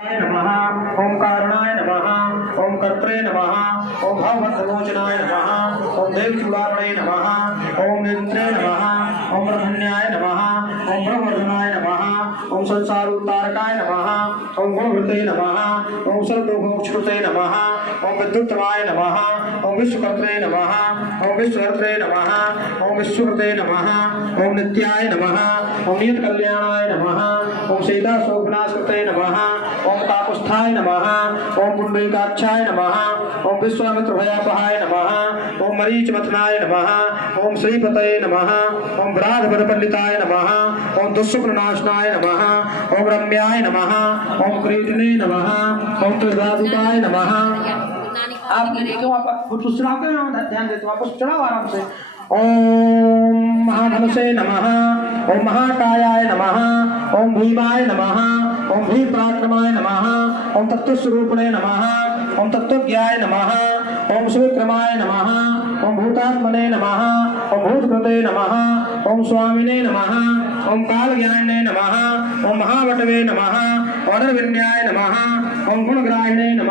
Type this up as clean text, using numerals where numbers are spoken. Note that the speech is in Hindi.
नमः ओम कारुणाय नमः ओम कर्त्रे नमः ओम भवभद्रलोचनाय नमः ओम देवचूडामणे नमः ओम नेत्रे नमः ओम ब्रह्मण्याय नमः ओम ब्रह्मवर्धनाय नमः ओम संसारोत्तारकाय नमः ओम गुणवृते नमः ओम सर्वदोषकृते नमः ओम विद्युत्तमाय नमः ओम विश्वकर्त्रे नमः ओम विश्वहर्त्रे नमः ओम विश्वकृते नमः ओम नित्याय नमः ओम नियत कल्याणाय नमः ओम सीता शोभनास्कृते नमः ओम काकुत्स्थाय नमः ओम पुंडरीकाक्षाय नमः ओम विश्वामित्र भयापहाय नमः ओम मरीचमथनाय नमः ओम श्रीपतये नमः ओम व्राधवरपंडिताय नमः ओम दुष्शुक्रनाशनाय नमः ओम रम्याय नमः ओम क्रीटने नमः ओम त्रिदादुताय नमः। आप क्यों आप कुछ सुनाते हैं, ध्यान देते हो, आपको चढ़ाओ आराम से। ओम महाधनुषे नमः ओम महाकायाय नमः ओम भीमाय नमः ओम भीमपराक्रमाय नमः ओम तत्त्वस्वरूपिणे नमः ओम तत्त्वज्ञाय नमः ओम सुविक्रमाय नमः ओम भूतात्मने नमः ओम भूतकृते नमः ओम स्वामिने नमः ओम कालज्ञानिने नमः ओम महावटवे नमः ओम निर्विण्याय नमः ओम गुणग्राहिणे नमः।